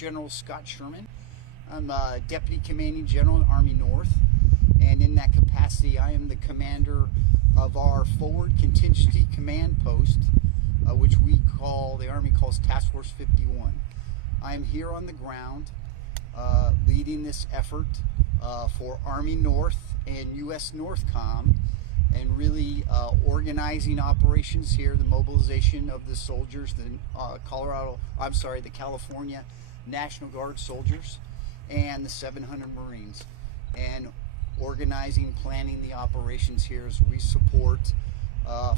General Scott Sherman. I'm Deputy Commanding General in Army North, and in that capacity I am the commander of our Forward Contingency Command Post, which the Army calls Task Force 51. I am here on the ground leading this effort for Army North and U.S. Northcom, and really organizing operations here, the mobilization of the soldiers, the California National Guard soldiers and the 700 Marines, and organizing, planning the operations here as we support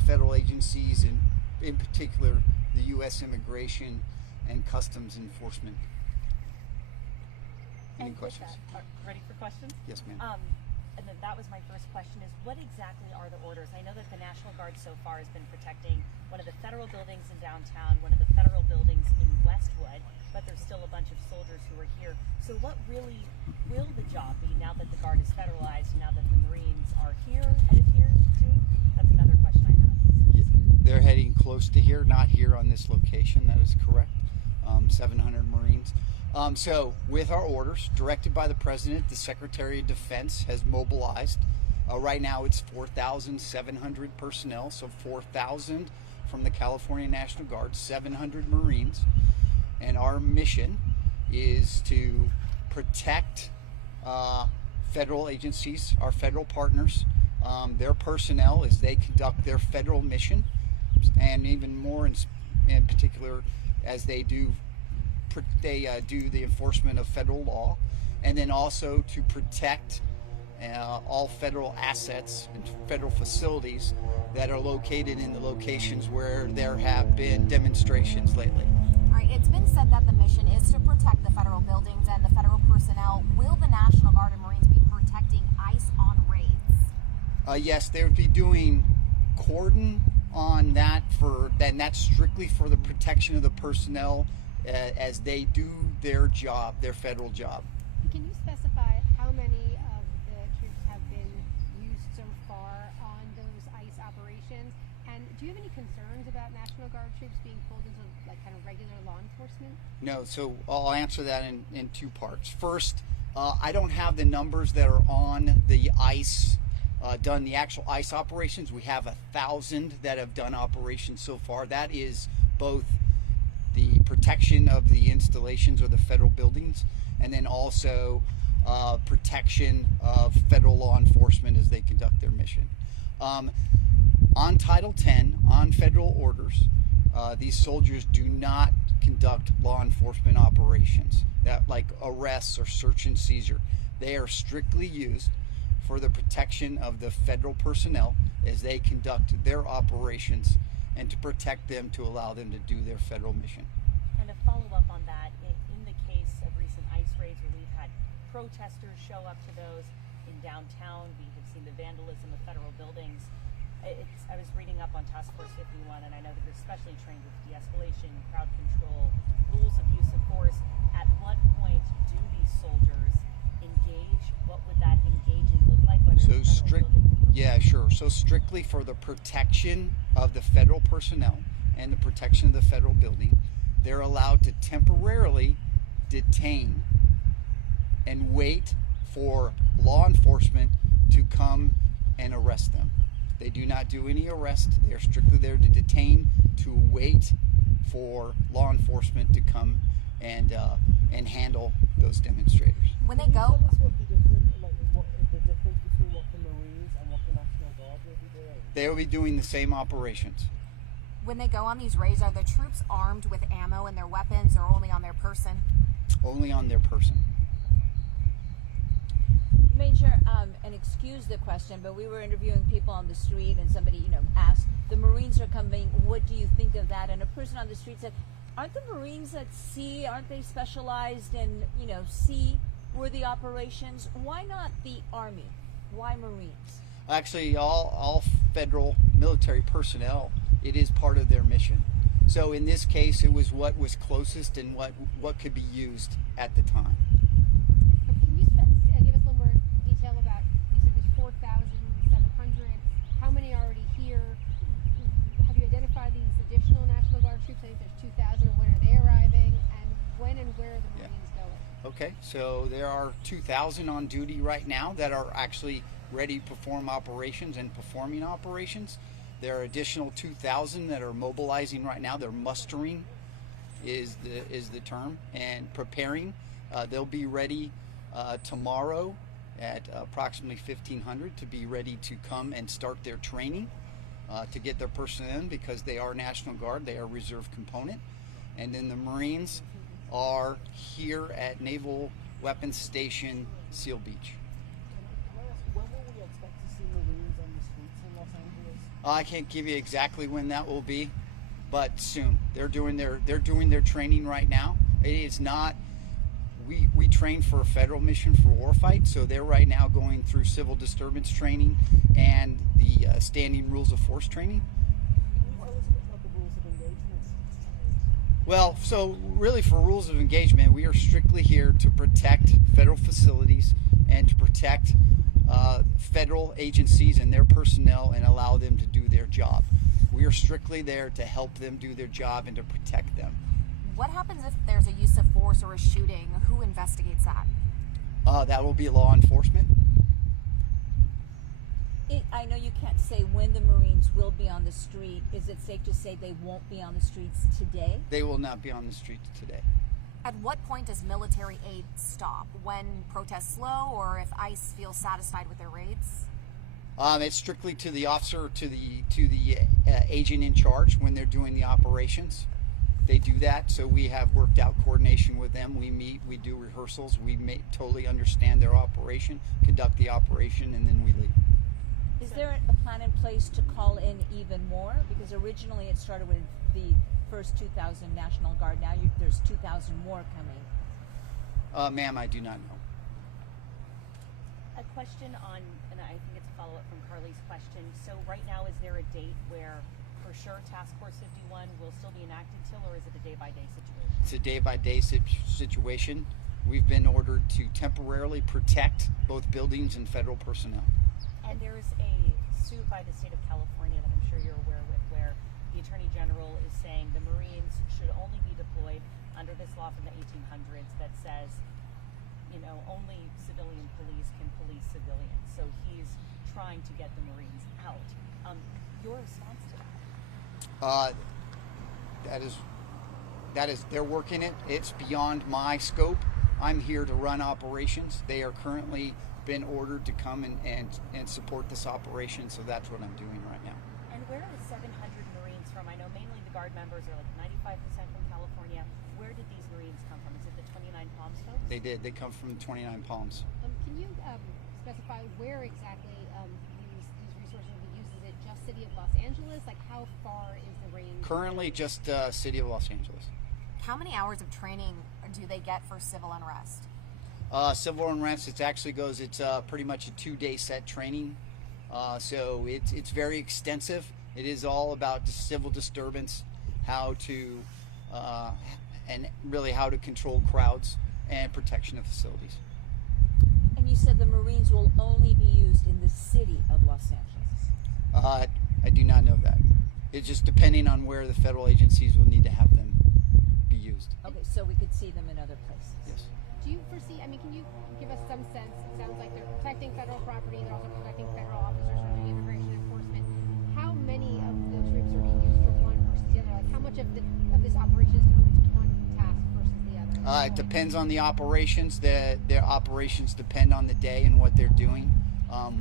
federal agencies, and in particular the U.S. Immigration and Customs Enforcement. Any questions? Ready for questions? Yes, ma'am. And then that was my first question, is what exactly are the orders? I know that the National Guard so far has been protecting one of the federal buildings in downtown, one of the federal buildings in Westwood, but there's still a bunch of soldiers who are here. So what really will the job be now that the Guard is federalized, now that the Marines are headed here too? That's another question I have. They're heading close to here, not here on this location, that is correct. 700 Marines. So with our orders directed by the President, the Secretary of Defense has mobilized. Right now it's 4,700 personnel, so 4,000 from the California National Guard, 700 Marines. And our mission is to protect federal agencies, our federal partners, their personnel as they conduct their federal mission, and even more in particular as they do the enforcement of federal law, and then also to protect all federal assets and federal facilities that are located in the locations where there have been demonstrations lately. All right, it's been said that the mission is to protect the federal buildings and the federal personnel. Will the National Guard and Marines be protecting ICE on raids? Yes, they would be doing cordon on that, and that's strictly for the protection of the personnel as they do their job, their federal job. Can you specify how many of the troops have been used so far on those ICE operations? And do you have any concerns about National Guard troops being pulled into kind of regular law enforcement? No, so I'll answer that in two parts. First, I don't have the numbers that are on the ICE, done the actual ICE operations. We have 1,000 that have done operations so far. That is both the protection of the installations or the federal buildings, and then also protection of federal law enforcement as they conduct their mission. On Title 10, on federal orders, these soldiers do not conduct law enforcement operations, that like arrests or search and seizure. They are strictly used for the protection of the federal personnel as they conduct their operations, and to protect them, to allow them to do their federal mission. And to follow up on that, in the case of recent ICE raids where we've had protesters show up to those in downtown, we have seen the vandalism of federal buildings. I was reading up on Task Force 51, and I know that you're especially trained with de-escalation, crowd control, rules of use of force. At what point do these soldiers engage? What would that engaging look like? Yeah, sure. So strictly for the protection of the federal personnel and the protection of the federal building, they're allowed to temporarily detain and wait for law enforcement to come and arrest them. They do not do any arrest. They're strictly there to detain, to wait for law enforcement to come and handle those demonstrators. When they go, they will be doing the same operations. when they go on these raids, are the troops armed with ammo and their weapons, or only on their person? Only on their person. Major, and excuse the question, but we were interviewing people on the street, and somebody, asked, the Marines are coming, what do you think of that? And a person on the street said, aren't the Marines at sea, aren't they specialized in, sea-worthy operations? Why not the Army? Why Marines? Actually, all federal military personnel, it is part of their mission. So in this case, it was what was closest and what could be used at the time. Can you give us a little more detail about, you said there's 4,700. How many are already here? Have you identified these additional National Guard troops? I think there's 2,000. When are they arriving? And when and where are the Marines going? Okay, so there are 2,000 on duty right now that are actually ready to perform operations and performing operations. There are additional 2,000 that are mobilizing right now. They're mustering is the term, and preparing. They'll be ready tomorrow at approximately 1,500 to be ready to come and start their training to get their personnel in, because they are National Guard. They are reserve component. And then the Marines are here at Naval Weapons Station, Seal Beach. When will we expect to see Marines on the streets in Los Angeles? I can't give you exactly when that will be, but soon. They're doing their training right now. It is not. We train for a federal mission for warfight, so they're right now going through civil disturbance training and the standing rules of force training. Can you tell us a bit about the rules of engagement? Well, so really for rules of engagement, we are strictly here to protect federal facilities and to protect federal agencies and their personnel and allow them to do their job. We are strictly there to help them do their job and to protect them. What happens if there's a use of force or a shooting? Who investigates that? That will be law enforcement. I know you can't say when the Marines will be on the street. Is it safe to say they won't be on the streets today? They will not be on the streets today. At what point does military aid stop? When protests slow, or if ICE feels satisfied with their raids? It's strictly to the officer, to the agent in charge when they're doing the operations. They do that, so we have worked out coordination with them. We meet, we do rehearsals, we totally understand their operation, conduct the operation, and then we leave. Is there a plan in place to call in even more? Because originally it started with the first 2,000 National Guard. Now there's 2,000 more coming. Ma'am, I do not know. A question on, and I think it's a follow-up from Carly's question. So right now, is there a date where for sure Task Force 51 will still be enacted till, or is it a day-by-day situation? It's a day-by-day situation. We've been ordered to temporarily protect both buildings and federal personnel. And there's a suit by the state of California that I'm sure you're aware with, where the Attorney General is saying the Marines should only be deployed under this law from the 1800s that says, you know, only civilian police can police civilians. So he's trying to get the Marines out. Your response to that? That is, they're working it. It's beyond my scope. I'm here to run operations. They are currently been ordered to come and support this operation, so that's what I'm doing right now. And where are the 700 Marines from? I know mainly the Guard members are like 95% from California. Where did these Marines come from? Is it the 29 Palms folks? They did. They come from 29 Palms. Can you specify where exactly these resources will be used? Is it just City of Los Angeles? Like, how far is the range? Currently, just City of Los Angeles. How many hours of training do they get for civil unrest? Civil unrest, it's pretty much a 2-day set training. So it's very extensive. It is all about the civil disturbance, how to, and really how to control crowds and protection of facilities. And you said the Marines will only be used in the city of Los Angeles. I do not know that. It's just depending on where the federal agencies will need to have them be used. Okay, so we could see them in other places. Yes. Do you foresee, can you give us some sense, it sounds like they're protecting federal property, they're also protecting federal officers from doing immigration enforcement. How many of the troops are being used for one versus the other? Like, how much of this operation is devoted to one task versus the other? It depends on the operations. Their operations depend on the day and what they're doing.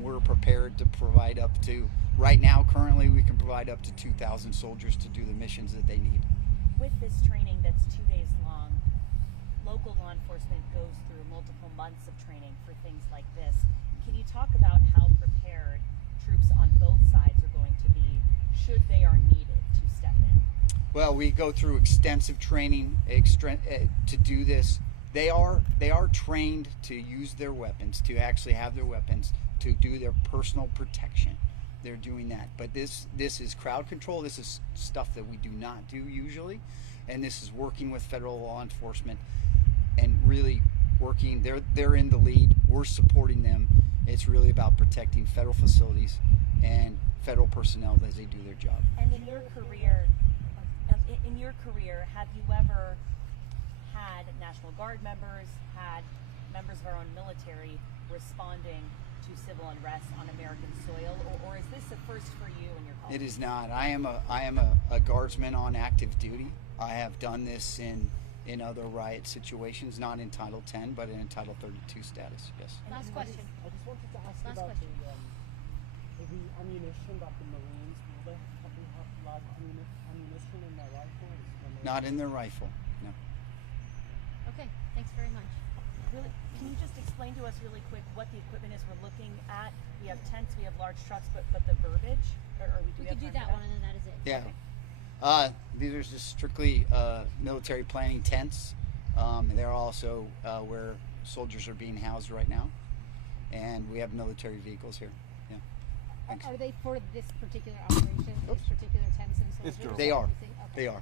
We're prepared to provide up to, right now, currently, we can provide up to 2,000 soldiers to do the missions that they need. With this training that's 2 days long, local law enforcement goes through multiple months of training for things like this. Can you talk about how prepared troops on both sides are going to be should they are needed to step in? Well, we go through extensive training to do this. They are trained to use their weapons, to actually have their weapons, to do their personal protection. They're doing that. But this is crowd control. This is stuff that we do not do usually. And this is working with federal law enforcement and really working. They're in the lead. We're supporting them. It's really about protecting federal facilities and federal personnel as they do their job. And in your career, have you ever had National Guard members, had members of our own military responding to civil unrest on American soil, or is this a first for you and your colleagues? It is not. I am a guardsman on active duty. I have done this in other riot situations, not in Title 10, but in Title 32 status. Yes. Last question. I just wanted to ask Last about question. the ammunition that the Marines will they have large ammunition in their rifles? Not in their rifle. No. Okay, thanks very much. Really, can you just explain to us really quick what the equipment is we're looking at? We have tents, we have large trucks, but the verbiage, or We have could do time that for one, and then that is it. Yeah. Okay. These are just strictly military planning tents. They're also where soldiers are being housed right now, and we have military vehicles here. Yeah. Thanks. Are they for this particular operation? These particular tents and soldiers? They are. Okay. They are.